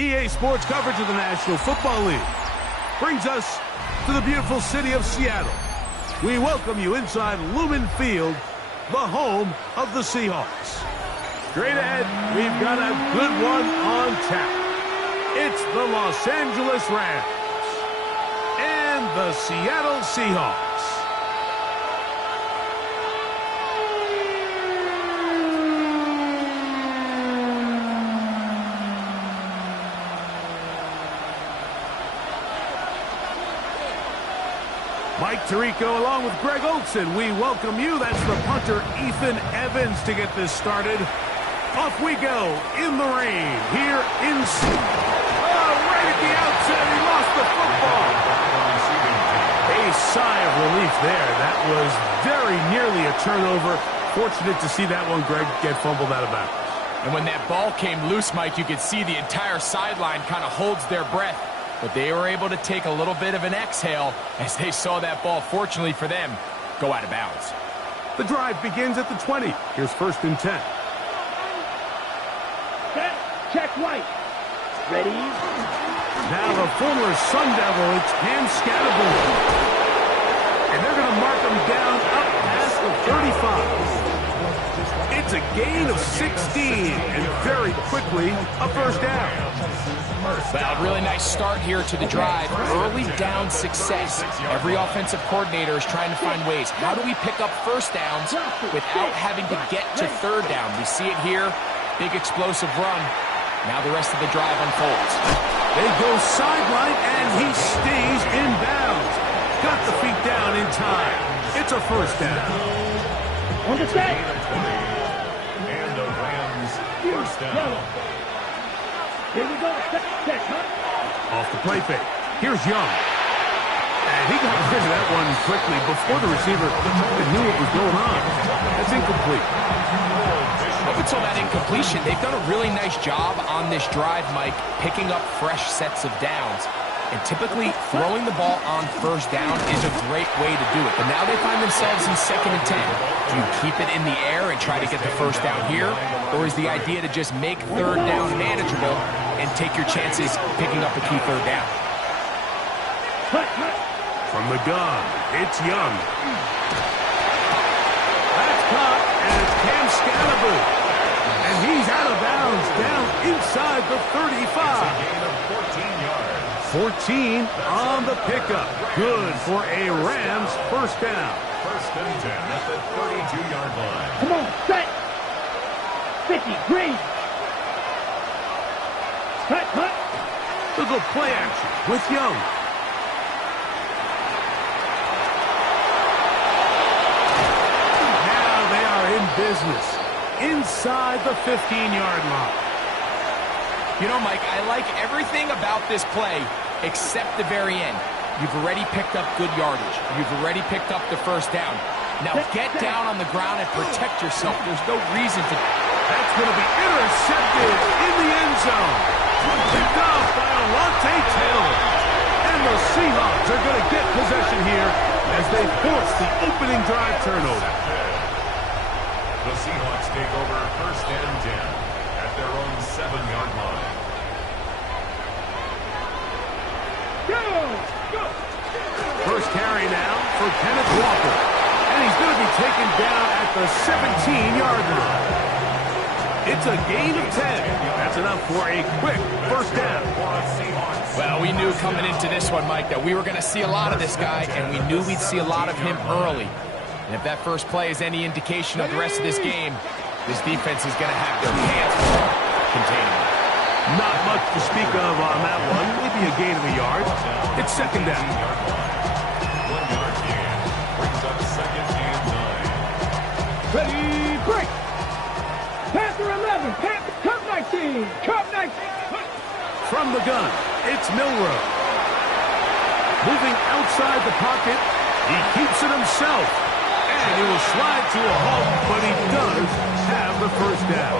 EA Sports coverage of the National Football League brings us to the beautiful city of Seattle. We welcome you inside Lumen Field, the home of the Seahawks. Straight ahead, we've got a good one on tap. It's the Los Angeles Rams and the Seattle Seahawks. Mike Tirico along with Greg Olson. We welcome you. That's the punter, Ethan Evans, to get this started. Off we go in the rain here in... right at the outset, he lost the football. A sigh of relief there. That was very nearly a turnover. Fortunate to see that one, Greg, get fumbled out of bounds. And when that ball came loose, Mike, you could see the entire sideline kind of holds their breath. But they were able to take a little bit of an exhale as they saw that ball, fortunately for them, go out of bounds. The drive begins at the 20. Here's 1st and 10. Set, check right. Ready? Now the former Sun Devil, it's Cam Scatterbull. And they're going to mark him down up past the 35. It's a gain of 16, and very quickly, a first down. Well, really nice start here to the drive. Early down success. Every offensive coordinator is trying to find ways. How do we pick up first downs without having to get to 3rd down? We see it here. Big explosive run. Now the rest of the drive unfolds. They go sideline, and he stays in bounds. Got the feet down in time. It's a first down. On the set. And the Rams first down. Here we go. Set, huh? Off the play fake. Here's Young. And he got rid of that one quickly before the receiver knew what was going on. That's incomplete. Up until that incompletion, they've done a really nice job on this drive, Mike, picking up fresh sets of downs. And typically, throwing the ball on first down is a great way to do it. But now they find themselves in 2nd and 10. Do you keep it in the air and try to get the first down here? Or is the idea to just make 3rd down manageable and take your chances picking up a key 3rd down? From the gun, it's Young. That's caught, and it's Cam Scatterbull. And he's out of bounds, down inside the 35. Gain of 14 yards. 14 on the pickup. Good for a Rams first down. 1st and 10 at the 32-yard line. Come on, set. 50, green. Cut. They'll go play action with Young. Now they are in business inside the 15-yard line. You know, Mike, I like everything about this play except the very end. You've already picked up good yardage. You've already picked up the first down. Now get down on the ground and protect yourself. There's no reason to... That's going to be intercepted in the end zone. Picked off by Alontae Taylor. And the Seahawks are going to get possession here as they force the opening drive turnover. The Seahawks take over 1st and 10 at their own 7-yard line. Go! First carry now for Kenneth Walker. And he's going to be taken down at the 17-yard line. It's a gain of 10. That's enough for a quick first down. Well, we knew coming into this one, Mike, that we were going to see a lot of this guy, and we knew we'd see a lot of him early. And if that first play is any indication of the rest of this game, this defense is going to have their hands full containing him. Not much to speak of on that one. Maybe a gain of a yard. It's 2nd down. 1-yard gain brings up 2nd and 9. Ready, break. Panther 11, Panther, Cup 19, Cup 19. From the gun, it's Milroe. Moving outside the pocket, he keeps it himself. And he will slide to a halt, but he does have the first down.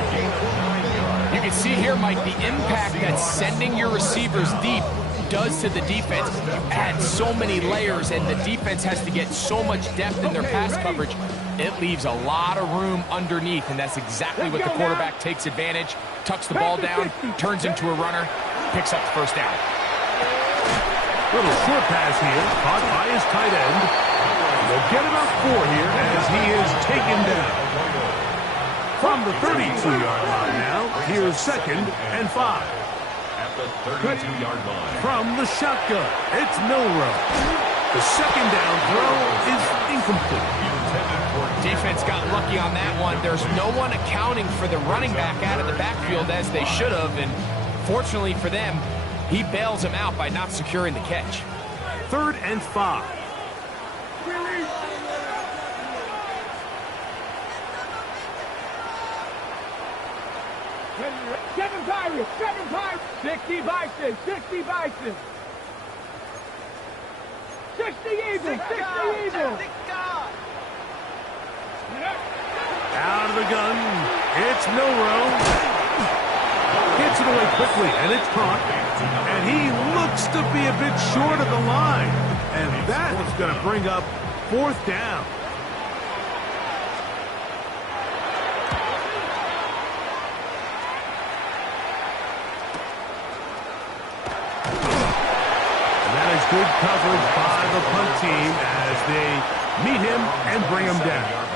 You can see here, Mike, the impact that sending your receivers deep does to the defense. You add so many layers, and the defense has to get so much depth in their pass coverage. It leaves a lot of room underneath, and that's exactly what the quarterback takes advantage, tucks the ball down, turns into a runner. picks up the first down. Little short pass here, caught by his tight end. They'll get about 4 here as he is taken down. From the 32-yard line now, here's 2nd and 5. At the 32-yard line. From the shotgun, it's Milrow. The second down throw is incomplete. Defense got lucky on that one. There's no one accounting for the running back out of the backfield as they should have, and fortunately for them, he bails him out by not securing the catch. 3rd and 5. Seven Pirates, 60 Bison, 60 Bison. 60 Eagles, 60 Eagles. Out of the gun, it's Milrow. Gets it away quickly, and it's caught. And he looks to be a bit short of the line. And that is going to bring up 4th down. And that is good coverage by the punt team as they meet him and bring him down.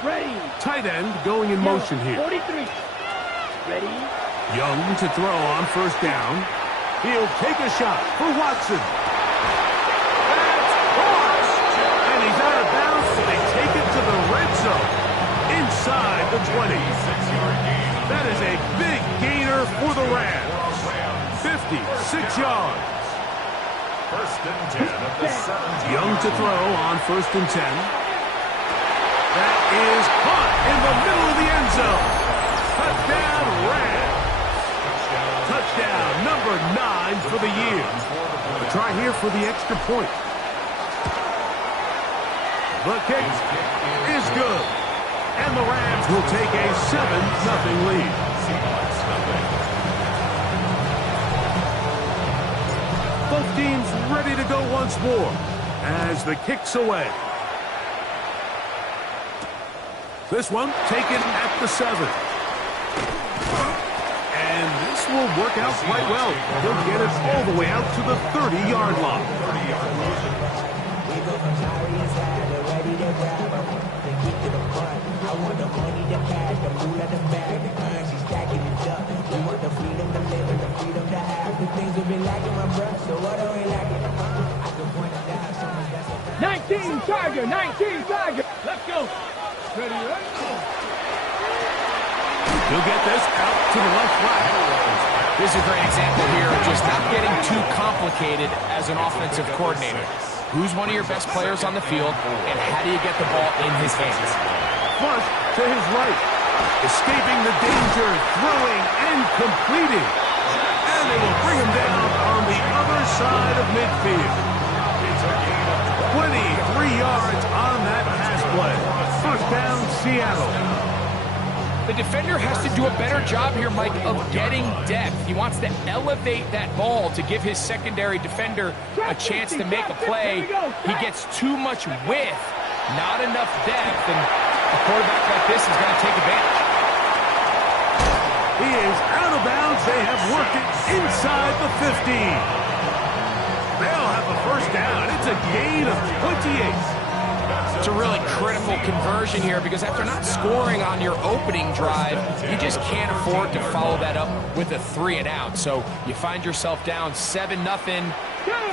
Ready. Tight end going in motion here. 43. Ready. Young to throw on 1st down. He'll take a shot for Watson. That's caught. And he's out of bounds, so they take it to the red zone. Inside the 20. That is a big gainer for the Rams. 56 yards. 1st and 10 at the 17. Young to throw on 1st and 10. That is caught in the middle of the end zone. Touchdown, Rams. Touchdown number 9 for the year. A try here for the extra point. The kick is good. And the Rams will take a 7-0 lead. Both teams ready to go once more as the kick's away. This one taken at the 7. And this will work out quite well. He'll get it all the way out to the 30-yard line. Tiger, 19 Tiger. Let's go. Ready, He'll get this out to the left flat. This is a great example here of just not getting too complicated as an offensive coordinator. Who's one of your best players on the field, and how do you get the ball in his hands? Flush to his right. Escaping the danger, throwing, and completing. And they will bring him down on the other side of midfield. 23 yards on that pass play. 1st down, Seattle. The defender has to do a better job here, Mike, of getting depth. He wants to elevate that ball to give his secondary defender a chance to make a play. He gets too much width, not enough depth, and a quarterback like this is going to take advantage. He is out of bounds. They have worked it inside the 15. They'll have a 1st down. It's a gain of 28. It's a really critical conversion here because after not scoring on your opening drive, you just can't afford to follow that up with a 3-and-out. So you find yourself down 7-0.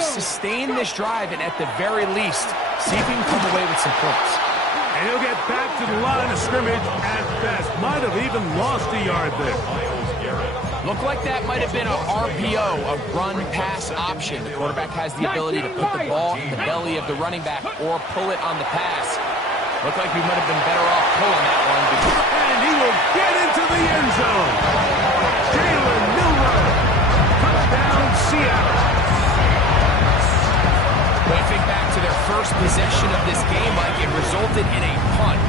Sustain this drive and at the very least, see if you can come away with some points. And he'll get back to the line of scrimmage at best. Might have even lost a yard there. Looked like that might have been a RPO, a run-pass option. The quarterback has the ability to put the ball in the belly of the running back or pull it on the pass. Looked like we might have been better off pulling that one. And he will get into the end zone. Jalen Milrow. Touchdown, Seattle. When you think back to their first possession of this game, Mike, it resulted in a punt.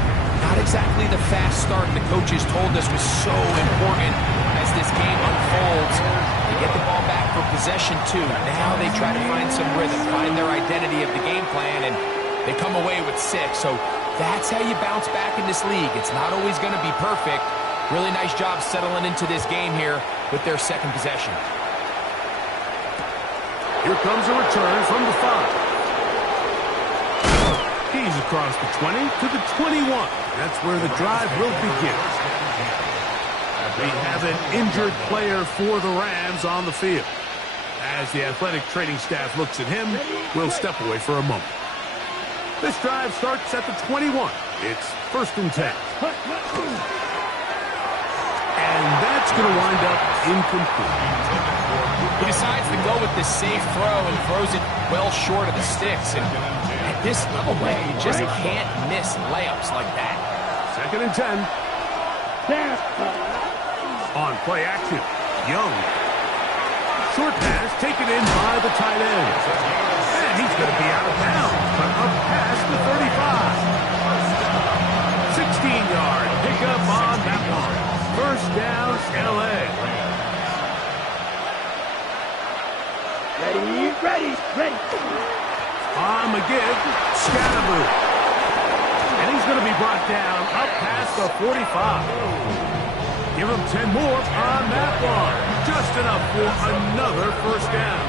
Not exactly the fast start the coaches told us was so important as this game unfolds. They get the ball back for possession too. Now they try to find some rhythm, find their identity of the game plan, and they come away with 6. So that's how you bounce back in this league. It's not always going to be perfect. Really nice job settling into this game here with their second possession. Here comes a return from the 5. He's across the 20 to the 21. That's where the drive will begin. We have an injured player for the Rams on the field. As the athletic training staff looks at him, we'll step away for a moment. This drive starts at the 21. It's 1st and 10. And that's going to wind up incomplete. He decides to go with the safe throw and throws it well short of the sticks. And at this level, you just can't miss layups like that. 2nd and 10. On play action, Young. Short pass taken in by the tight end. And he's going to be out of bounds, but up past the 35. 16-yard pickup on that one. 1st down, L.A. Ready. On McGibb, Scatterboo. And he's going to be brought down up past the 45. Give him 10 more on that one. Just enough for another 1st down.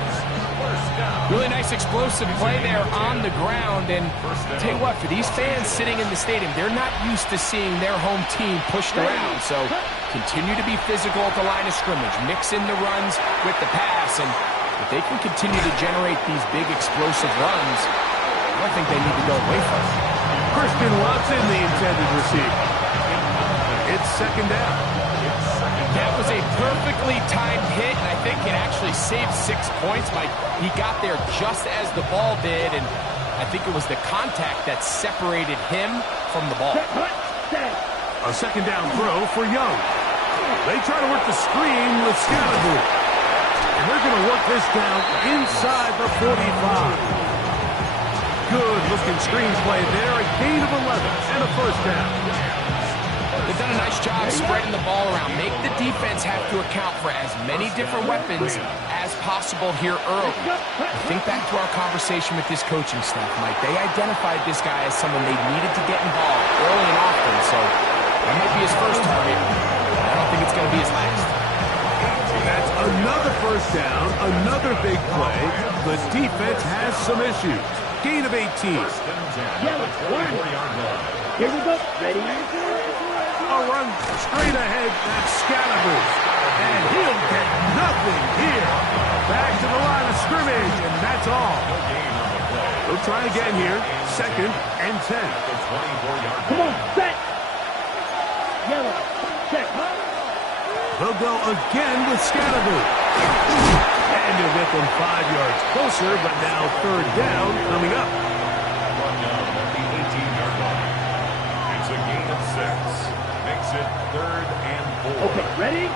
Really nice explosive play there on the ground. And tell you what, for these fans sitting in the stadium, they're not used to seeing their home team pushed around. So continue to be physical at the line of scrimmage. Mix in the runs with the pass. And if they can continue to generate these big explosive runs, I don't think they need to go away from it. Christian Watson, the intended receiver. It's 2nd down. That was a perfectly timed hit, and I think it actually saved 6 points. He got there just as the ball did, and I think it was the contact that separated him from the ball. A 2nd down throw for Young. They try to work the screen with Scatterboo. And they're going to work this down inside the 45. Good-looking screen play there. A gain of 11 and a 1st down. They've done a nice job spreading the ball around. Make the defense have to account for as many different weapons as possible here early. Think back to our conversation with this coaching staff, Mike. They identified this guy as someone they needed to get involved early and often, so that might be his first target. I don't think it's going to be his last. That's another 1st down, another big play. The defense has some issues. Gain of 18. Here we go. Ready? A run straight ahead, that's Scatterboo. And he'll get nothing here. Back to the line of scrimmage, and that's all. We'll try again here. 2nd and 10. Come on, set. Yellow. Check. They'll go again with Scatterboo. And he'll get them 5 yards closer, but now 3rd down coming up. The 18-yard line. It's a gain of 6. Makes it 3rd and 4. Okay, ready?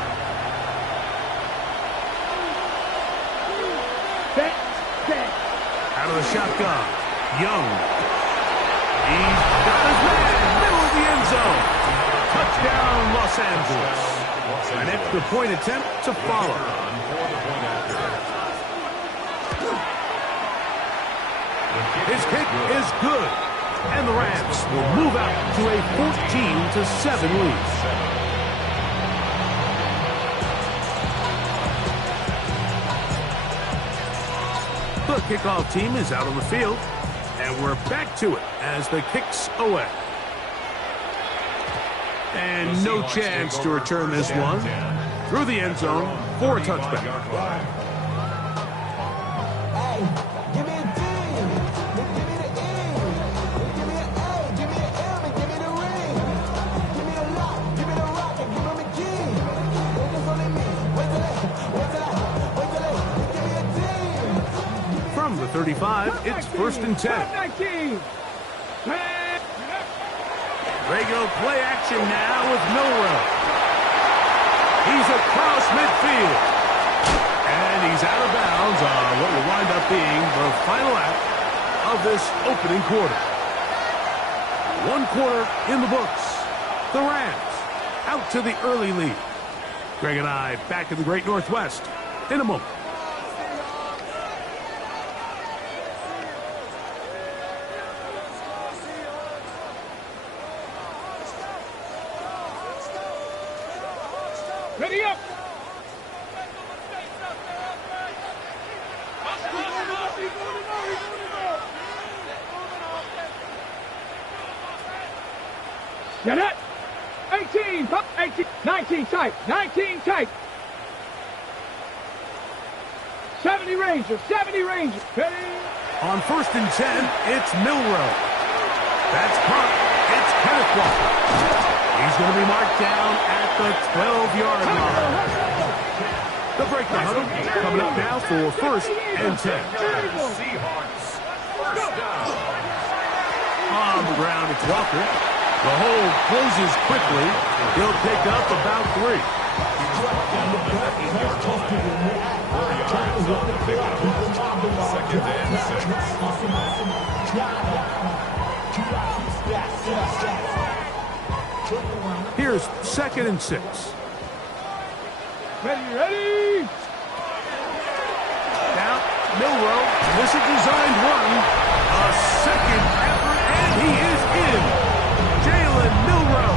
Set. Out of the shotgun, Young. He's got his man, middle of the end zone. Touchdown, Los Angeles. An extra point attempt to follow. His kick is good. And the Rams will move out to a 14-7 lead. The kickoff team is out on the field, and we're back to it as the kick's away. And no chance to return this one through the end zone for a touchback. From the 35, it's 1st and 10. They go play action now with Milrow. He's across midfield. And he's out of bounds on what will wind up being the final act of this opening quarter. 1 quarter in the books. The Rams out to the early lead. Greg and I back in the Great Northwest in a moment. Ready up. Get it. 18, 18, 19 tight, 19 tight. 70 Rangers, 70 Rangers. Ready. On 1st and 10, it's Milrow. That's caught. It's Kenneth Walker. He's going to be marked down at the 12-yard line. The break the huddle coming up now for 1st and 10. Seahawks. First down. On the ground, it's Walker. The hold closes quickly. He'll pick up about 3. Second and 6. Here's 2nd and 6. Ready. Now, Milrow, this is designed run. A second effort, and he is in. Jalen Milrow,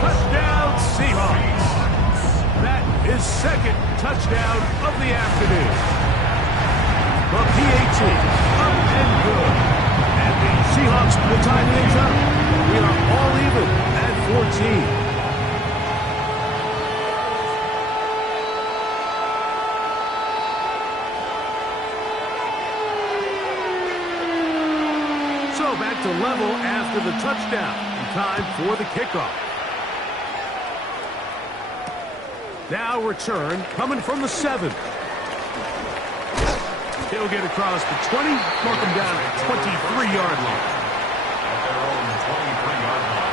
touchdown Seahawks. That is 2nd touchdown of the afternoon. The PAT up and good. And the Seahawks will tie things up. We are all even at 14. So back to level after the touchdown. Time for the kickoff. Now return coming from the 7. He'll get across the 20, mark him down at 23-yard line. At their own 23-yard line.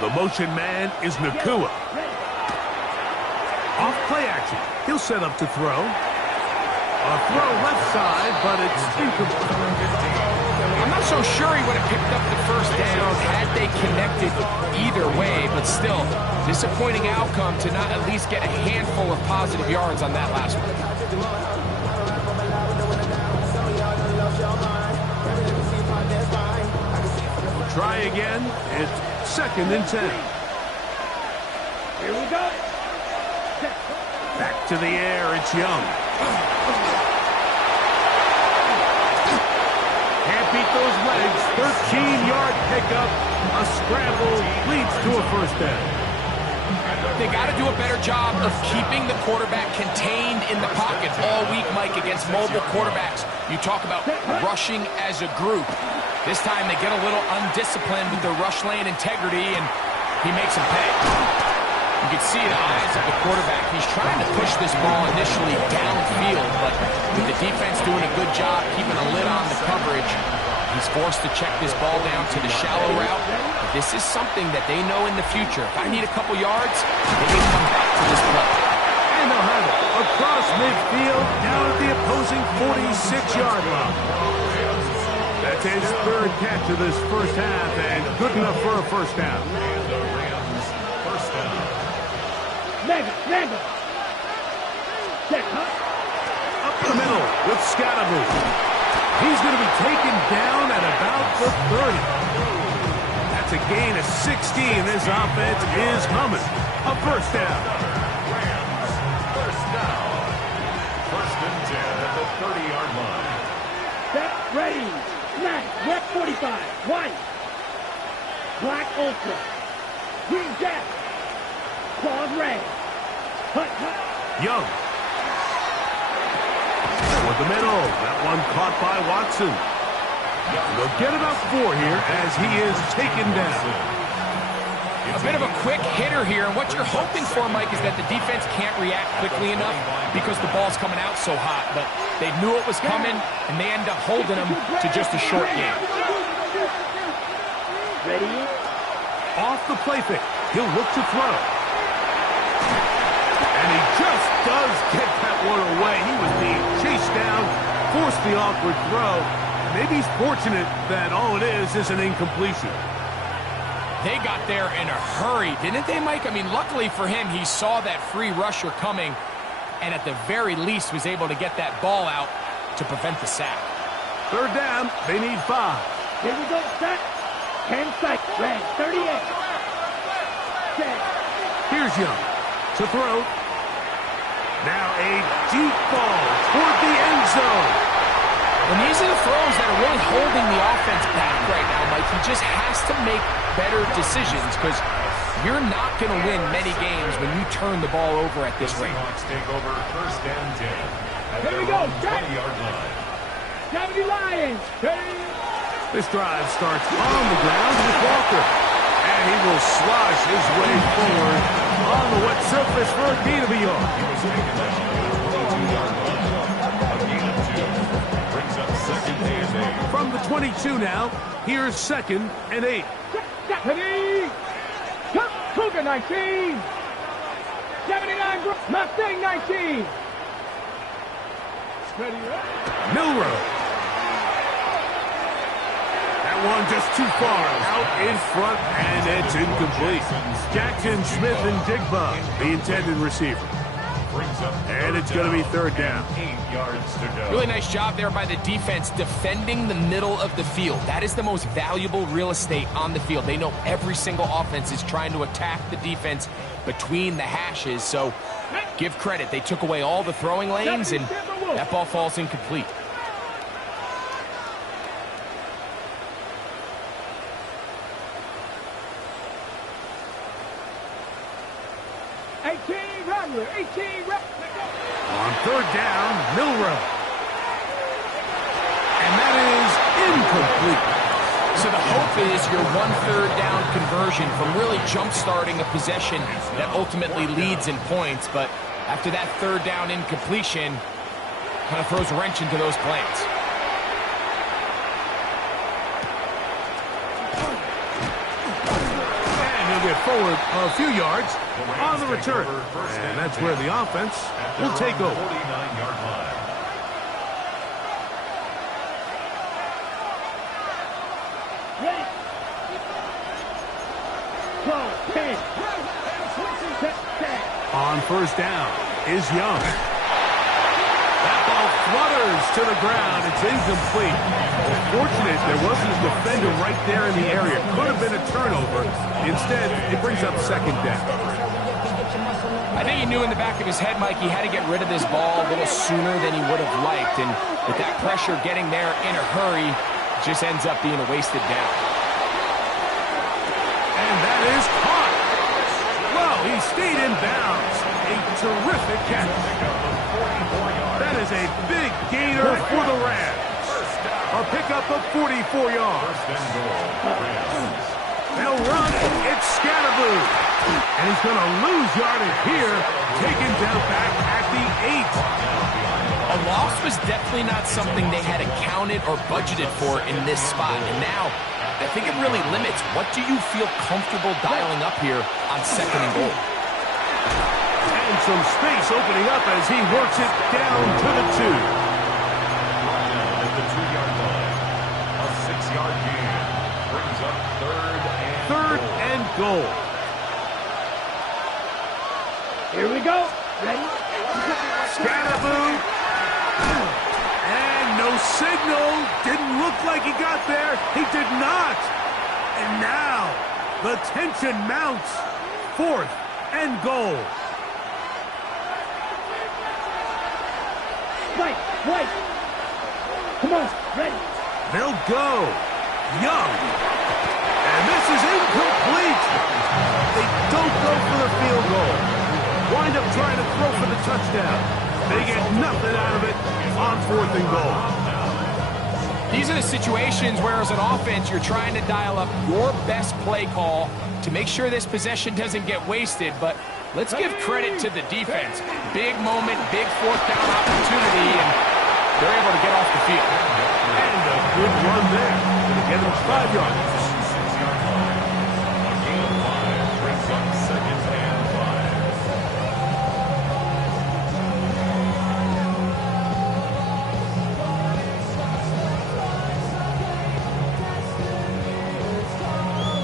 The motion man is Nakua. Off play action. He'll set up to throw. A throw left side, but it's incomplete. I'm not so sure he would have picked up the first down had they connected either way, but still, disappointing outcome to not at least get a handful of positive yards on that last one. Try again. It's 2nd and 10. Here we go. Back to the air. It's Young. Can't beat those legs. 13-yard pickup. A scramble leads to a first down. They got to do a better job of keeping the quarterback contained in the pocket all week, Mike, against mobile quarterbacks. You talk about rushing as a group. This time they get a little undisciplined with their rush lane integrity, and he makes them pay. You can see in the eyes of the quarterback, he's trying to push this ball initially downfield, but with the defense doing a good job keeping a lid on the coverage, he's forced to check this ball down to the shallow route. But this is something that they know in the future. If I need a couple yards, they can come back to this play. And they'll have it across midfield, down at the opposing 46-yard line. That's his 3rd catch of this first half, and good enough for a first down. And the Rams first down. Mega. Check, Up the middle with Scatterby. He's going to be taken down at about the 30. That's a gain of 16. This offense is humming. A first down. Rams first down. 1st and 10 at the 30-yard line. Set, ready. Snap, red 45, white, black ultra, green jack, claws red, hut. Young. Toward the middle. That one caught by Watson. They'll get about 4 here as he is taken down. A bit of a quick hitter here, and what you're hoping for, Mike, is that the defense can't react quickly enough because the ball's coming out so hot, but they knew it was coming, and they end up holding them to just a short game. Ready? Off the play fake. He'll look to throw. And he just does get that one away. He was being chased down, forced the awkward throw. Maybe he's fortunate that all it is an incompletion. They got there in a hurry, didn't they, Mike? I mean, luckily for him, he saw that free rusher coming and at the very least was able to get that ball out to prevent the sack. Third down, they need 5. Here we go, set. 10 seconds. Red, 38. Set. Here's Young to throw. Now a deep ball toward the end zone. And these are the throws that are really holding the offense back right now, Mike. He just has to make better decisions because you're not going to win many games when you turn the ball over at this rate. Seahawks take over first and 10 at Here we their go, own set. 20-yard line. 70 Lions. Ready? This drive starts on the ground with Walker. And he will slosh his way forward on the wet surface for a gain of a yard. He was taken down at the 22-yard line. A gain of 2. Brings up second and 8. From the 22 now, here's second and 8. Ready? Come, Cougar 19. 79, Mustang 19. Ready? Milrow. That one just too far. Out in front, and it's incomplete. Jackson, Smith, and Digba, the intended receiver. Brings up And it's going to be third down. 8 yards to go. Really nice job there by the defense defending the middle of the field. That is the most valuable real estate on the field. They know every single offense is trying to attack the defense between the hashes, so give credit. They took away all the throwing lanes, and that ball falls incomplete. On third down, Milrow. And that is incomplete. So the hope is your 1/3 down conversion from really jump-starting a possession that ultimately leads in points, but after that third down incompletion, kind of throws a wrench into those plans. And he'll get forward a few yards on the return. And that's where the offense will take over. 49-yard line. Ready? Go, 10. On first down is Young. That ball flutters to the ground. It's incomplete. Fortunate there wasn't a defender right there in the area. Could have been a turnover. Instead, it brings up second down. I think he knew in the back of his head, Mike, he had to get rid of this ball a little sooner than he would have liked. And with that pressure getting there in a hurry, it just ends up being a wasted down. And that is caught. Well, he stayed in bounds. A terrific catch. That is a big gainer for the Rams. A pickup of 44 yards. First and goal. Rams. They'll run. It's Scatterboo. And he's going to lose yardage here. Taken down back at the 8. A loss was definitely not something they had accounted or budgeted for in this spot. And now, I think it really limits what do you feel comfortable dialing up here on second and goal. And some space opening up as he works it down to the 2. Brought down at the 2-yard line. A 6-yard gain. Brings up third and goal. Here we go. Ready? Scatterboo. And no signal. Didn't look like he got there. He did not. And now the tension mounts. 4th and goal. Right. Come on. Ready? They'll go. Young. And this is incomplete. They don't go for the field goal. Wind up trying to throw for the touchdown. They get nothing out of it on 4th and goal. These are the situations where, as an offense, you're trying to dial up your best play call to make sure this possession doesn't get wasted. But let's give credit to the defense. Big moment, big fourth down opportunity, and they're able to get off the field. And a good run there. Going to get them 5 yards. 6-yard line. A gain of 5 brings up 2nd and 5.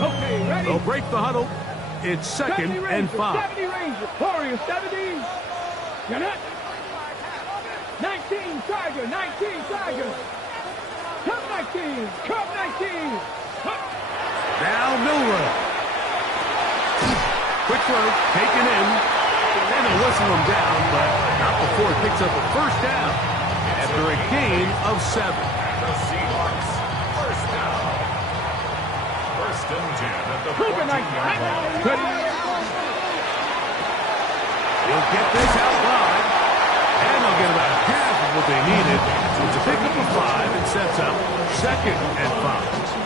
Okay, ready? They'll break the huddle. It's 2nd and 5. 70 Rangers. Warriors 70. You're not. 19 Tiger. 19 Tiger. Cup 19. Cup 19. Now Milrow. Quick throw, taken in. And they'll whistle him down, but not before he picks up a first down after a gain of 7. The Seahawks, first down. 1st and 10 at the 14-yard line. He'll get this out wide, and they'll get about half of what they needed. It's a pick up of 5 and sets up 2nd and 5.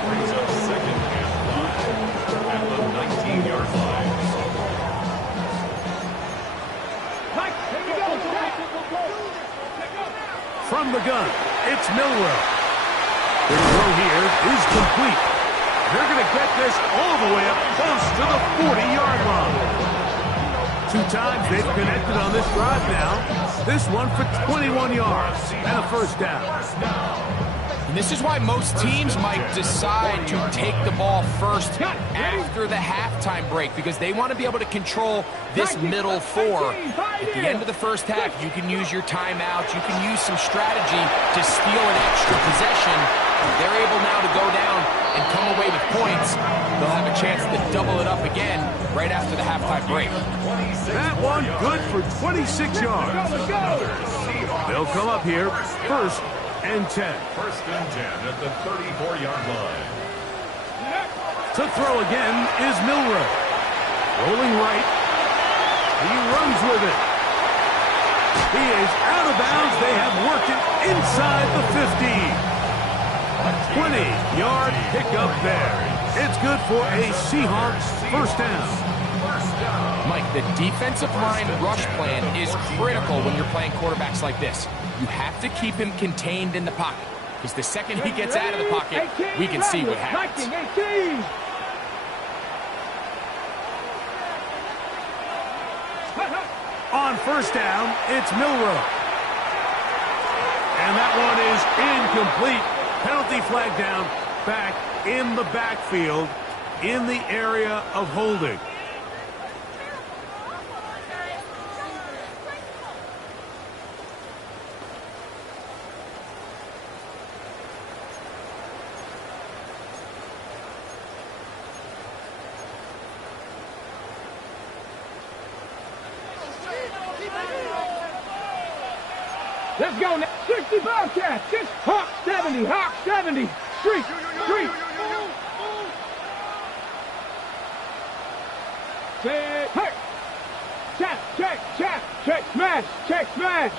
Brings up 2nd and 5 at the 19-yard line. Mike, here we go. From the gun, it's Milrow. The throw here is complete. They're going to get this all the way up close to the 40-yard line. 2 times they've connected on this drive now. This one for 21 yards and a first down. And this is why most teams might decide to take the ball first after the halftime break, because they want to be able to control this middle 4. At the end of the first half, you can use your timeouts. You can use some strategy to steal an extra possession. If they're able now to go down and come away with points, they'll have a chance to double it up again right after the halftime break. That one good for 26 yards. They'll come up here 1st and 10. 1st and 10 at the 34-yard line. To throw again is Milrow. Rolling right. He runs with it. He is out of bounds. They have worked it inside the 50. 20-yard pickup there. It's good for a Seahawks first down. Mike, the defensive line rush plan is critical when you're playing quarterbacks like this. You have to keep him contained in the pocket, because the second he gets out of the pocket, we can see what happens. 18. On first down, it's Milrow. And that one is incomplete. Penalty flag down, back in the backfield, in the area of holding. Let's go now. 65 cats. Just Hawk 70. Hawk 70. Street. Street. Check. Hey. Check. Check. Check. Check. Smash. Check. Smash.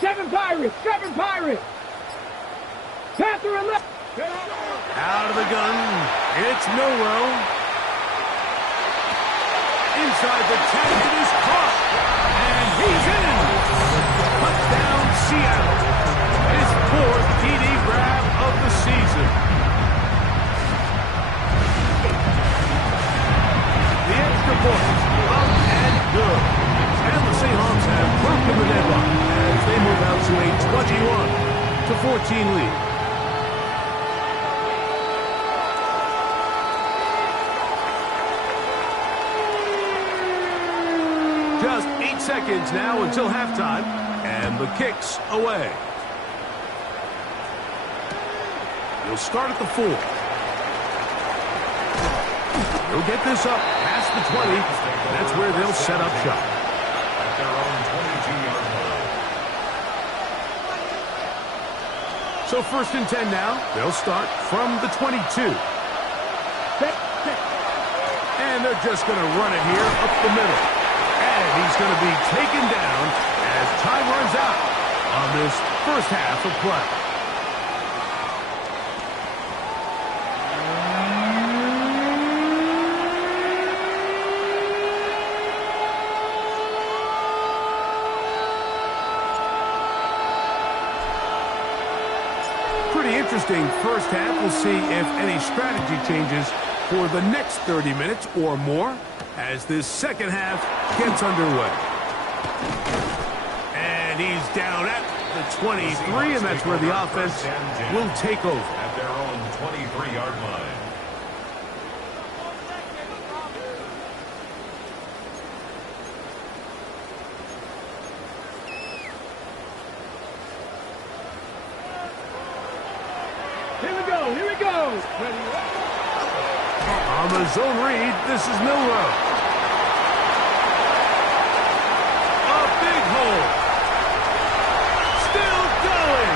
Seven Pirates. 7 Pirates. Panther 11. Out of the gun, it's Milrow. Inside the 10, it is caught. And he's in. Touchdown, Seattle. His 4th TD grab of the season. The extra point, up and good. And the Seahawks have broken the deadlock as they move out to a 21-14 lead. Just 8 seconds now until halftime, and the kick's away. He'll start at the 4. He'll get this up past the 20. That's where they'll set up shop. At their own 22-yard line. So 1st and 10 now. They'll start from the 22. And they're just going to run it here up the middle. And he's going to be taken down as time runs out on this first half of play. Pretty interesting first half. We'll see if any strategy changes for the next 30 minutes or more as this second half gets underway. And he's down at the 23, and that's where the offense will take over. At their own 23-yard line. Here we go. On the zone read, this is Milrow. A big hole. Still going.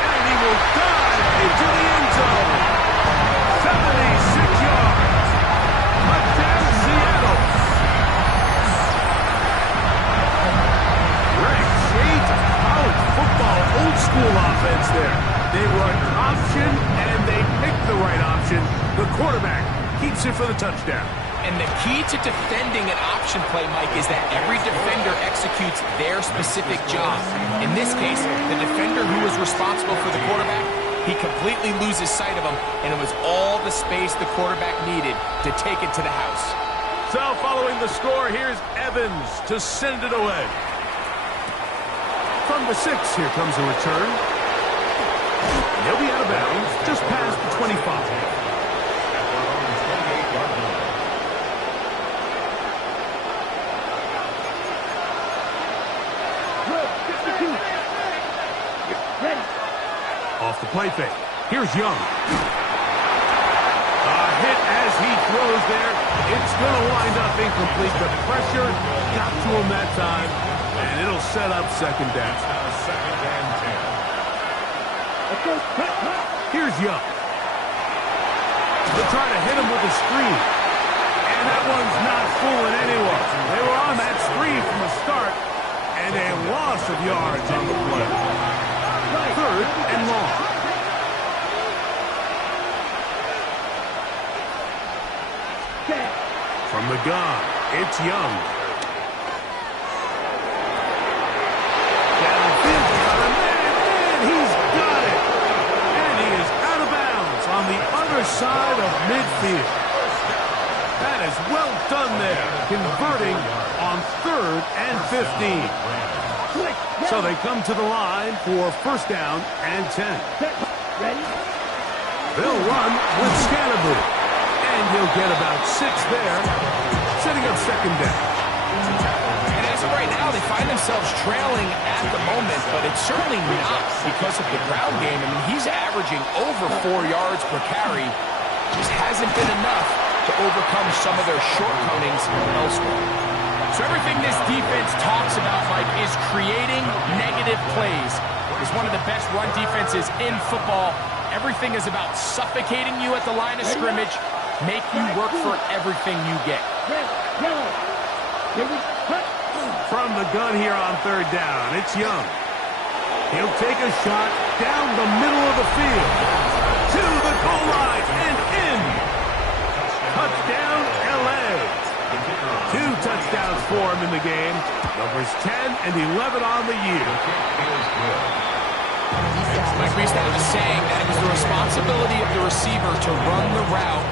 And he will dive into the end zone. 76 yards. Touchdown, Seattle. Great college football old school offense there. They run option, and they pick the right option. The quarterback keeps it for the touchdown. And the key to defending an option play, Mike, is that every defender executes their specific job. In this case, the defender who was responsible for the quarterback, he completely loses sight of him, and it was all the space the quarterback needed to take it to the house. So following the score, here's Evans to send it away. From the 6, here comes a return. He'll be out of bounds just past the 25. Off the play fake. Here's Young. A hit as he throws there. It's going to wind up incomplete. The pressure got to him that time, and it'll set up second down. Second and 10. Here's Young. They're trying to hit him with a screen. And that one's not fooling anyone. They were on that screen from the start, and a loss of yards on the play. Third and long. From the gun, it's Young. Downfield time, and he's got it. And he is out of bounds on the other side of midfield. That is well done there, converting on 3rd and 15. So they come to the line for first down and 10. They'll run with Scannaboo. And he'll get about 6 there, setting up second down. And as of right now, they find themselves trailing at the moment, but it's certainly not because of the ground game. I mean, he's averaging over 4 yards per carry. Just hasn't been enough to overcome some of their shortcomings elsewhere. So everything this defense talks about, Mike, is creating negative plays. It's one of the best run defenses in football. Everything is about suffocating you at the line of scrimmage, make you work for everything you get. From the gun here on 3rd down, it's Young. He'll take a shot down the middle of the field. To the goal line and in. Touchdown, L.A. 2 touchdowns for him in the game. Numbers 10 and 11 on the year. Mike Reistad was saying that it was the responsibility of the receiver to run the route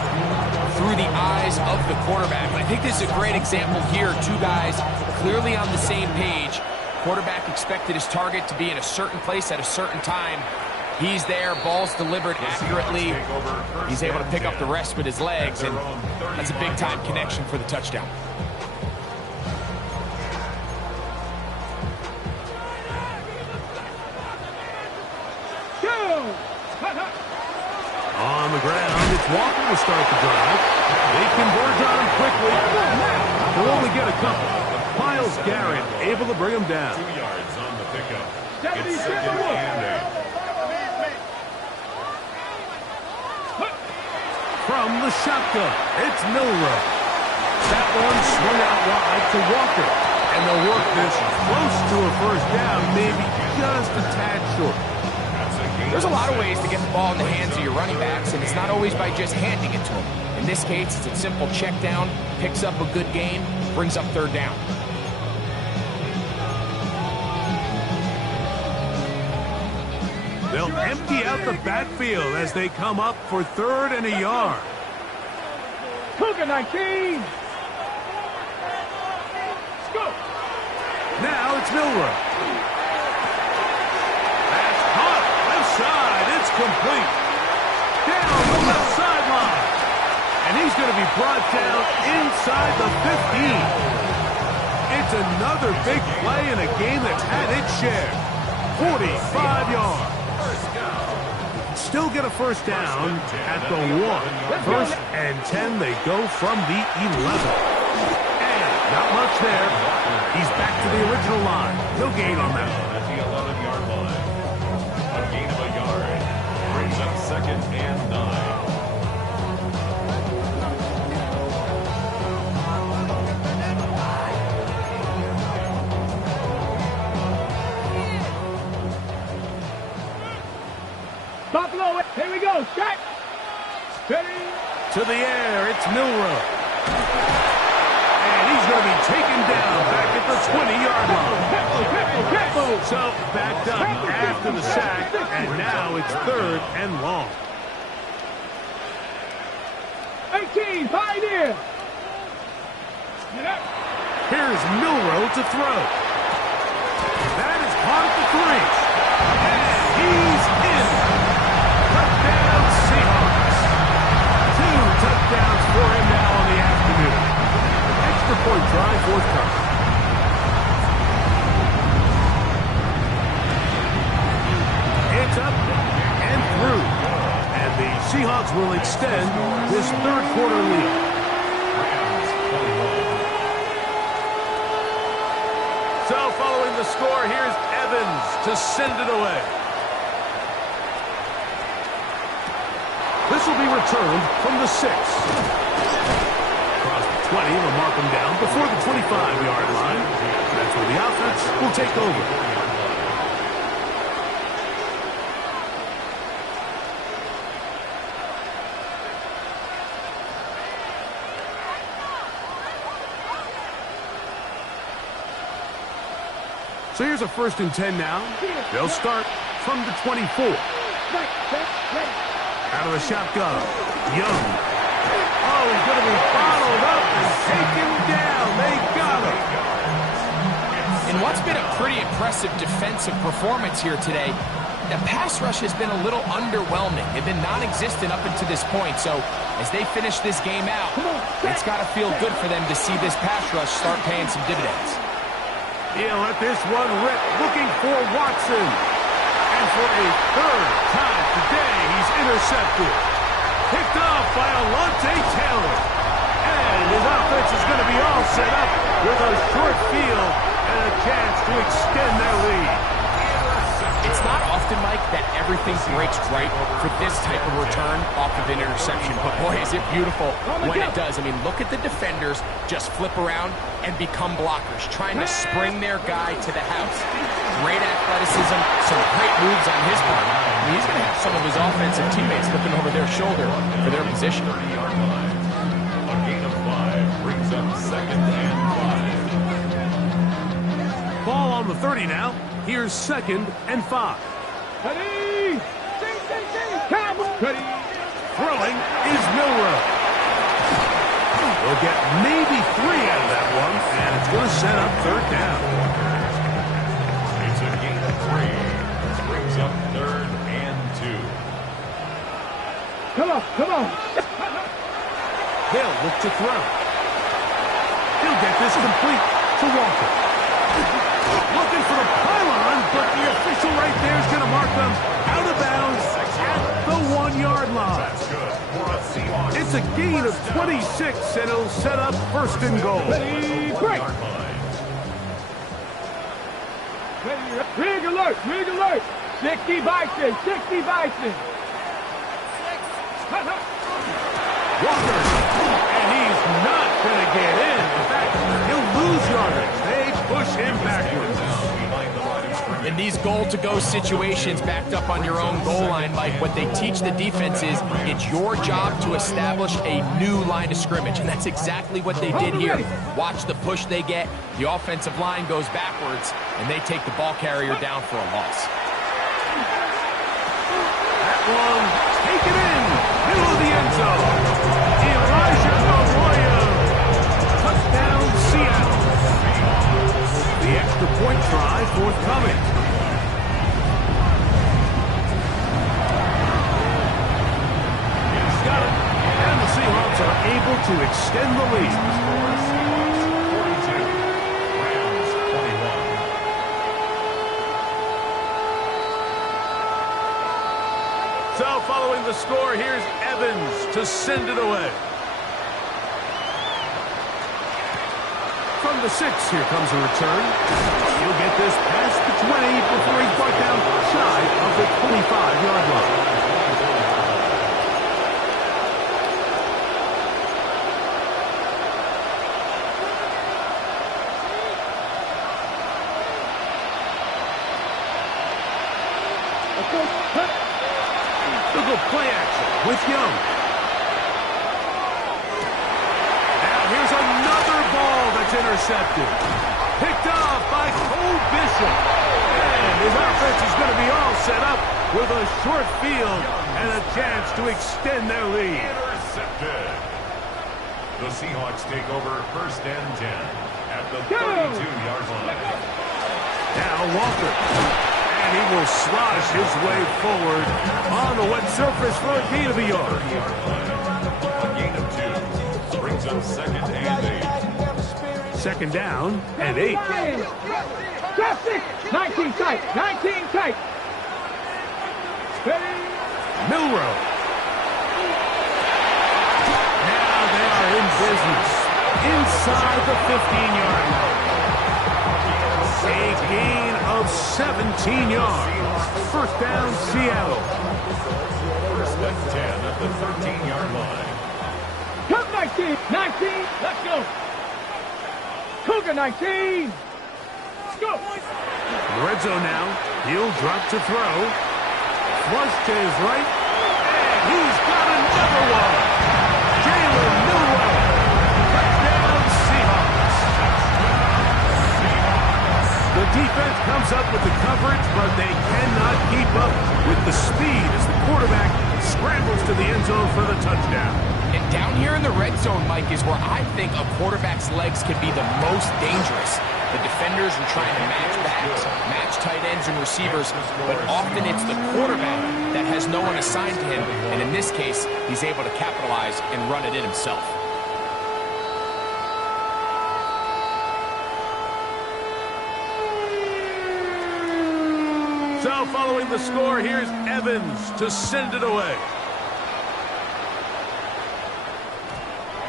through the eyes of the quarterback. And I think this is a great example here. 2 guys clearly on the same page. Quarterback expected his target to be in a certain place at a certain time. He's there, ball's delivered accurately. He's able to pick up the rest with his legs, and that's a big-time connection for the touchdown. On the ground, it's Walker to start the drive. They converge on him quickly. They'll only get a couple. Myles Garrett able to bring him down. 2 yards on the pickup. It's second and 8. From the shotgun, it's Milrow. That one swung out wide to Walker. And they'll work this close to a first down, maybe just a tad short. There's a lot of ways to get the ball in the hands of your running backs, and it's not always by just handing it to them. In this case, it's a simple check down, picks up a good gain, brings up third down. They'll empty out the backfield as they come up for 3rd and a yard. Cougar 19. Go. Now it's Milroe. That's caught. Left side. It's complete. Down the left sideline. And he's going to be brought down inside the 15. It's another big play in a game that's had its share. 45 yards. Still get a first down at the 1. 1st and 10. They go from the 11. Not much there. He's back to the original line. No gain on that. At the 11-yard line. A gain of a yard. Brings up 2nd and 9. Buffalo, here we go. Set. Ready. To the air. It's Milroe. He's going to be taken down back at the 20-yard line. So backed up after the sack, and now it's 3rd and long. 18, Pioneer. Here's Milroe to throw. That is caught at the 3. And he's in. Touchdown, Seahawks. 2 touchdowns for him now on the afternoon. Extra point try, forthcoming. It's up and through. And the Seahawks will extend this 3rd quarter lead. So following the score, here's Evans to send it away. This will be returned from the 6. 20, they'll mark them down before the 25-yard line. That's where the offense will take over. So here's a 1st and 10 now. They'll start from the 24. Out of the shotgun, Young. Oh, he's going to be bottled up and taken down. They got him. In what's been a pretty impressive defensive performance here today, the pass rush has been a little underwhelming. They've been non-existent up until this point. So as they finish this game out, it's got to feel good for them to see this pass rush start paying some dividends. He'll let this one rip, looking for Watson. And for a 3rd time today, he's intercepted. Picked off by Alontae Taylor. And his offense is going to be all set up with a short field and a chance to extend their lead. It's not often, Mike, that everything breaks right for this type of return off of an interception. But boy, is it beautiful when it does. I mean, look at the defenders just flip around and become blockers, trying to spring their guy to the house. Great athleticism, some great moves on his part. I mean, he's going to have some of his offensive teammates looking over their shoulder for their position. A gain of 5 brings up 2nd and 5. Ball on the 30 now. Here's 2nd and 5. Ready. Ready. Throwing is Milroe. We'll get maybe 3 out of that one, and it's going to set up 3rd down. It's a gain of 3. Brings up 3rd and 2. Come on. They'll look to throw. He'll get this complete to Walker. Looking for the pylon, but the official right there is going to mark them out of bounds at the 1-yard line. It's a gain of 26, and it'll set up 1st and goal. Ready, break. Rig alert. 60 Bison. Walker, and he's not going to get him backwards. In these goal-to-go situations backed up on your own goal line, Mike, what they teach the defense is it's your job to establish a new line of scrimmage, and that's exactly what they did here. Watch the push they get. The offensive line goes backwards, and they take the ball carrier down for a loss. That one, taken in, middle of the end zone. Elijah Arroyo, touchdown Seattle. The extra point try forthcoming. He's got it. And the Seahawks are able to extend the lead. So following the score, here's Evans to send it away. From the 6, here comes a return. He'll get this past the 20 before he's brought down shy of the 25-yard line. They'll go play action with Young. Now here's another ball that's intercepted. Picked off by Cole Bishop. And his offense is going to be all set up with a short field and a chance to extend their lead. Intercepted. The Seahawks take over 1st and 10 at the 32-yard line. Now Walker. And he will slosh his way forward on the wet surface for a gain of a yard. A gain of 2 brings up 2nd and 8. 2nd down and 8. Drop 6. 19 tight. 19 tight. Milrow. Now they are in business inside the 15-yard line. A gain of 17 yards. 1st down, Seattle. 1st and 10 at the 13-yard line. Come 19. 19. Let's go. Cougar 19. Go. Red zone now. He'll drop to throw. Flush to his right. And he's got another one. Jalen Milrow. Touchdown, Seahawks. The defense comes up with the coverage, but they cannot keep up with the speed as the quarterback scrambles to the end zone for the touchdown. And down here in the red zone, Mike, is where I think a quarterback's legs can be the most dangerous. The defenders are trying to match backs, match tight ends and receivers, but often it's the quarterback that has no one assigned to him, and in this case, he's able to capitalize and run it in himself. So following the score, here's Evans to send it away.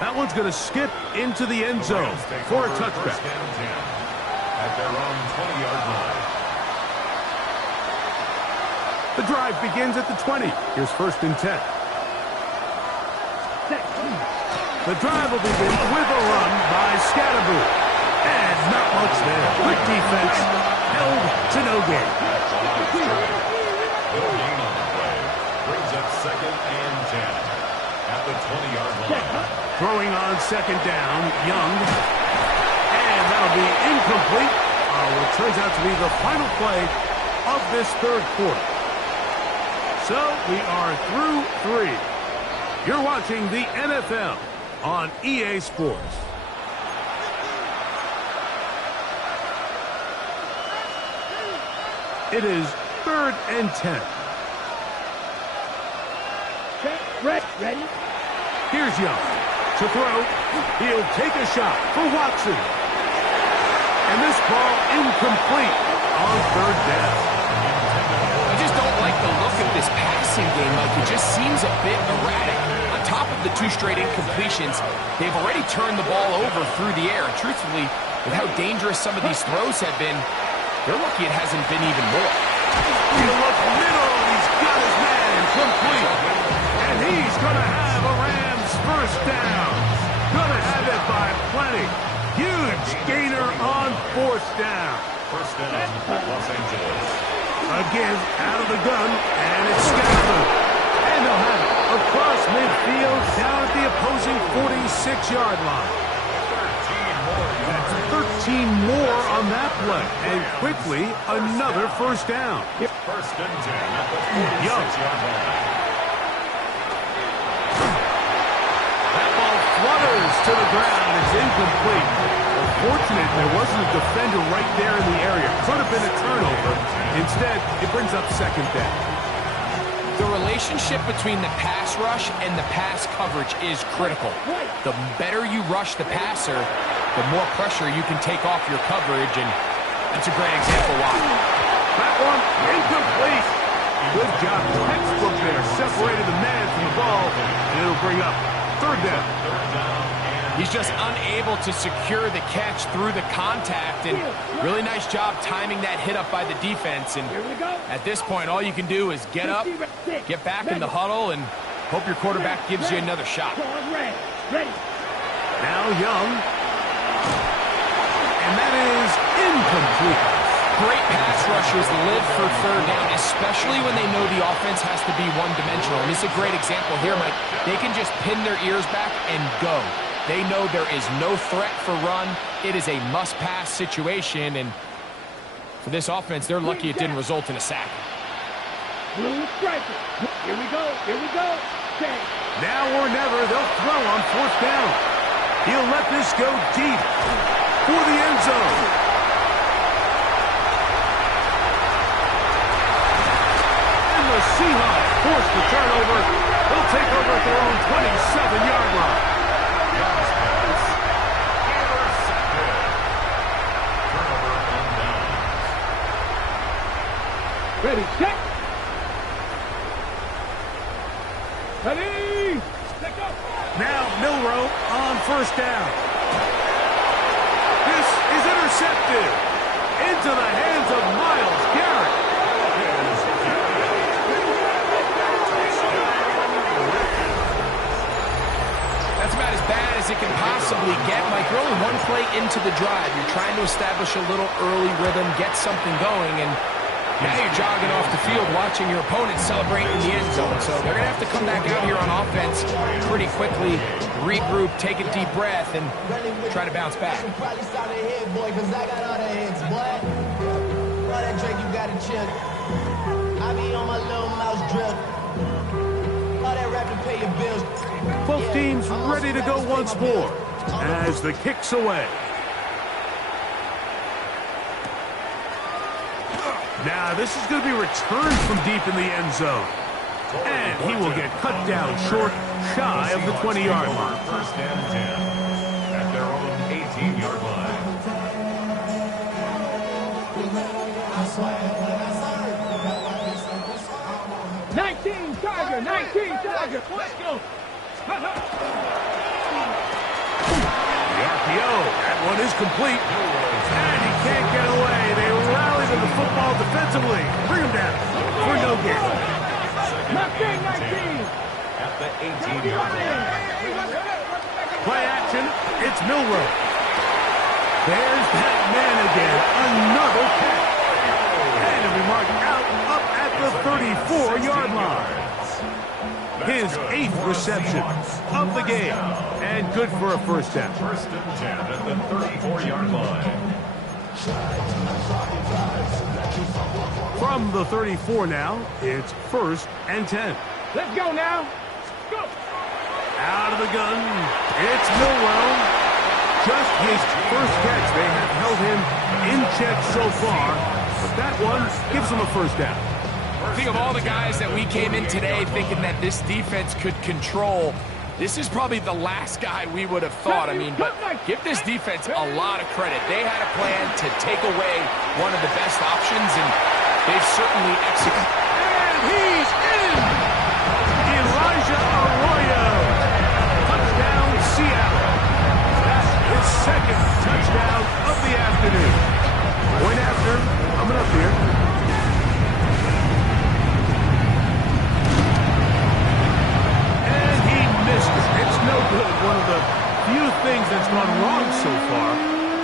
That one's going to skip into the end zone for a touchback. At their own 20-yard line. The drive begins at the 20. Here's 1st and 10. The drive will begin with a run by Scatterboo. And not much there. Good defense. Held to no gain. No gain on the play. Brings up 2nd and 10 at the 20-yard line. Throwing on 2nd down, Young. And that'll be incomplete. What turns out to be the final play of this 3rd quarter. So we are through 3. You're watching the NFL on EA Sports. It is 3rd and 10. Ready? Here's Young to throw. He'll take a shot for Watson. And this ball incomplete on 3rd down. I just don't like the look of this passing game, Mike. It just seems a bit erratic. On top of the 2 straight incompletions, they've already turned the ball over through the air. And truthfully, with how dangerous some of these throws have been, they're lucky it hasn't been even more. He'll look middle. He's got his man complete. And he's going to have a Rams 1st down. Going to have it by plenty. Huge gainer on 4th down. First down, Los Angeles. Again, out of the gun, and it's scattered. And they'll have it across midfield, down at the opposing 46-yard line. 13 more on that play, and quickly another first down. First and 10 at the 46-yard line. That ball flutters to the ground. It's incomplete. Fortunate there wasn't a defender right there in the area. Could have been a turnover. Instead, it brings up second down. The relationship between the pass rush and the pass coverage is critical. The better you rush the passer, the more pressure you can take off your coverage, and that's a great example why. That one incomplete. Good job. Textbook there. Separated the man from the ball, and it'll bring up third down. He's just unable to secure the catch through the contact, and really nice job timing that hit up by the defense. And at this point, all you can do is get up, get back in the huddle, and hope your quarterback gives you another shot. Now Young. And that is incomplete. Great pass rushers live for third down, especially when they know the offense has to be one-dimensional. And this is a great example here, Mike. They can just pin their ears back and go. They know there is no threat for run. It is a must-pass situation, and for this offense, they're lucky it didn't result in a sack. Blue striker. Here we go. Here we go. Okay. Now or never, they'll throw on 4th down. He'll let this go deep for the end zone. And the Seahawks force the turnover. They'll take over at their own 27-yard line. Ready, set. Ready, let go. Now Milroe on 1st down. This is intercepted into the hands of Myles Garrett. That's about as bad as it can possibly get, Mike. You're only one play into the drive. You're trying to establish a little early rhythm, get something going, and now you're jogging off the field watching your opponent celebrate in the end zone. So they're going to have to come back out here on offense pretty quickly, regroup, take a deep breath, and try to bounce back. Both teams ready to go once more as the kick's away. Now, this is going to be returned from deep in the end zone. And he will get cut down short, shy of the 20-yard line. First and 10 at their own 18-yard line. 19 Tiger, 19 Tiger. Let's go. The RPO, that one is complete. And he can't get away. They rally to the football defensively. Bring him down for no gain. 19. At the 18-yard line. Play action, it's Milroe. There's that man again, another catch. And it'll be marked out up at the 34-yard line. His 8th reception of the game, and good for a first down. First and 10 at the 34-yard line. From the 34 now, it's 1st and 10. Let's go now. Go. Out of the gun, it's Milroe. Just his first catch. They have held him in check so far, but that one gives him a first down. Think of all the guys that we came in today thinking that this defense could control. This is probably the last guy we would have thought. I mean, but give this defense a lot of credit. They had a plan to take away one of the best options, and they've certainly executed. And he's in! Elijah Arroyo. Touchdown, Seattle. That's his 2nd touchdown of the afternoon. Point after, coming up here. It's no good. One of the few things that's gone wrong so far.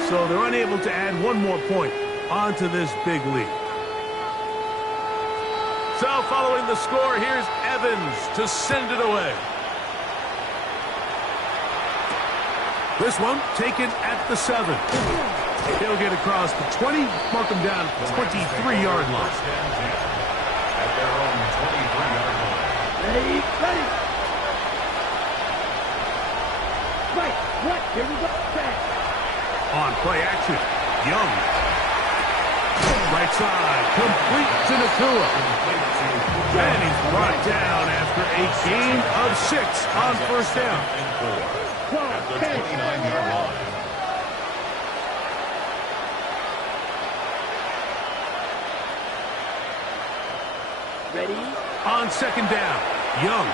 so they're unable to add one more point onto this big lead. So following the score, here's Evans to send it away. This one taken at the 7. He'll get across the 20, mark him down at the 23-yard line. At their own 23-yard line. Ready, ready. Right, what? Here we go. Back. On play action, Young. Right side, complete to Nakua. And he's brought down after a gain of 6 on first down. At the 29-yard line. Ready? On second down, Young.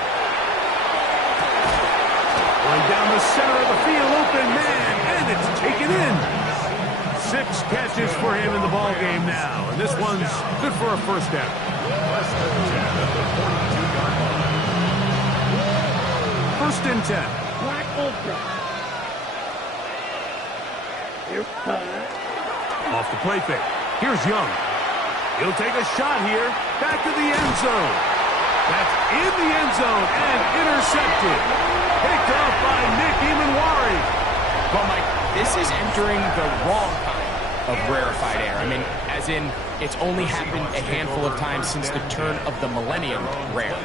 Going down the center of the field, open man, and it's taken in. 6 catches for him in the ball game now, and this one's good for a first down. First and 10 at the 42-yard line. First and 10. Black Ultra. Here, Off the play fake. Here's Young. He'll take a shot here. Back to the end zone. That's in the end zone and intercepted. Picked off by Nick Emanwari. Well, Mike, this is entering the wrong kind of rarefied air. I mean, as in, it's only happened a handful of times since the turn of the millennium rare.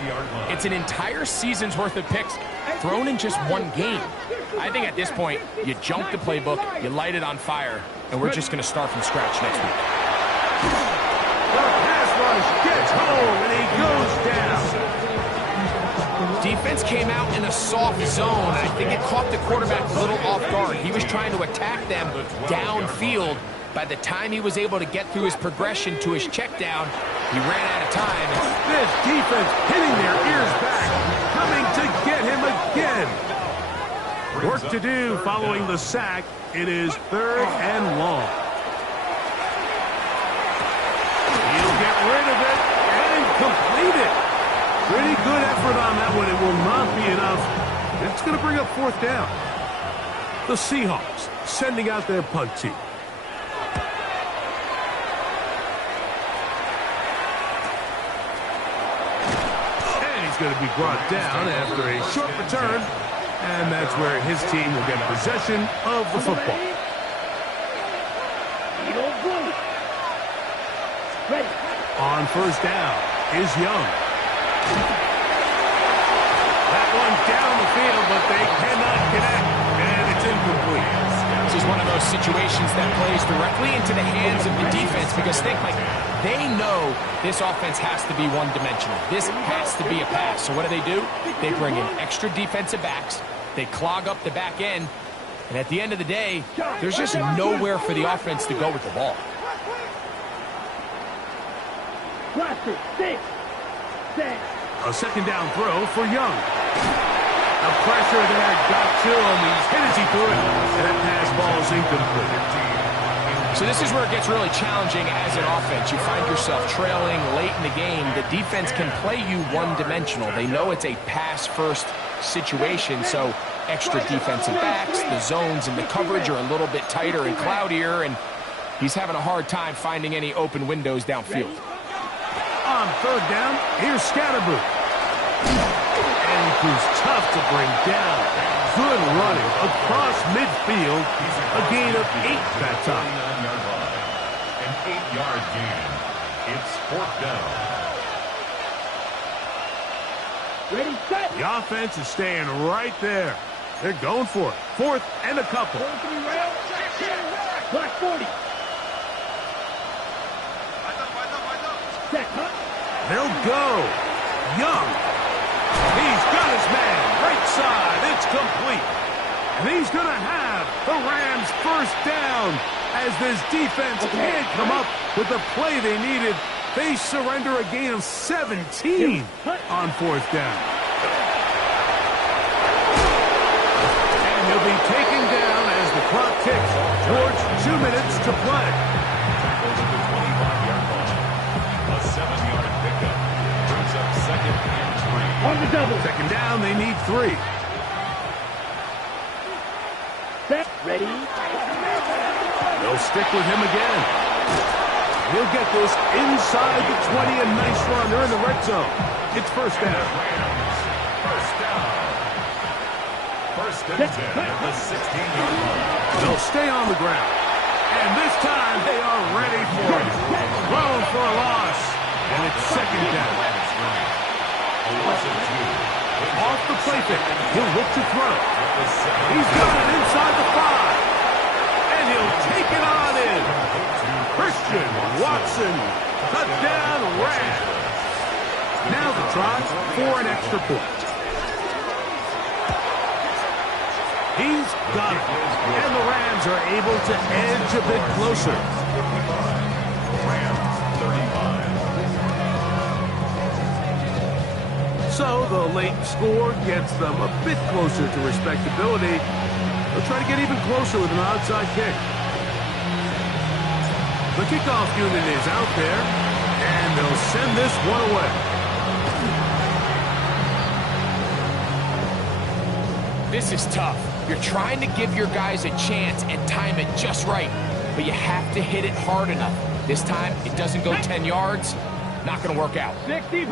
It's an entire season's worth of picks thrown in just one game. I think at this point, you jump the playbook, you light it on fire, and we're just going to start from scratch next week. The pass rush gets home, and he goes down. Defense came out in a soft zone, and I think it caught the quarterback a little off guard. He was trying to attack them downfield. By the time he was able to get through his progression to his check down, he ran out of time. This defense hitting their ears back, coming to get him again. Work to do following the sack. It is 3rd and long. He'll get rid of it and complete it. Pretty good effort on that one. It will not be enough. It's going to bring up 4th down. The Seahawks sending out their punt team. And he's going to be brought down after a short return. And that's where his team will get possession of the football. Ready. On first down is Young. That one down the field, but they cannot connect, and it's incomplete. This is one of those situations that plays directly into the hands of the defense because think, like, they know this offense has to be one-dimensional. This has to be a pass. So what do? They bring in extra defensive backs. They clog up the back end. And at the end of the day, there's just nowhere for the offense to go with the ball. Blaster, 6. A second down throw for Young. The pressure there got to him. He's hit as he threw it. And that pass ball is incomplete. So this is where it gets really challenging as an offense. You find yourself trailing late in the game. The defense can play you one-dimensional. They know it's a pass-first situation, so extra defensive backs, the zones and the coverage are a little bit tighter and cloudier, and he's having a hard time finding any open windows downfield. On 3rd down, here's Scatterboo. And he proves tough to bring down. Good running across midfield. A gain of 8 that time. An 8-yard gain. It's 4th down. Ready, set. The offense is staying right there. They're going for it. 4th and a couple. Black 40. Set, huh? They'll go. Young. He's got his man. Right side. It's complete. And he's going to have the Rams first down as this defense can't come up with the play they needed. They surrender a gain of 17 on 4th down. And he'll be taken down as the clock ticks towards 2 minutes to play. Tackled at the 25-yard line. A 7-yard pickup. Brings up 2nd and 3. On the double. Second down, they need 3. Set. Ready. They'll stick with him again. He'll get this inside the 20, a nice run. They're in the red zone. It's first down. First down. First and 10 at the 16-yard line. They'll stay on the ground. And this time they are ready for it. Thrown for a loss. And it's second down. Off the play fake. He'll look to throw. He's got it inside the 5. And he'll take it on in. Christian Watson. Touchdown Rams. Now the try for an extra point. He's got it. And the Rams are able to edge a bit closer. Rams 35. So the late score gets them a bit closer to respectability. They'll try to get even closer with an onside kick. The kickoff unit is out there, and they'll send this one away. This is tough. You're trying to give your guys a chance and time it just right, but you have to hit it hard enough. This time, it doesn't go 10 yards. Not going to work out. 65.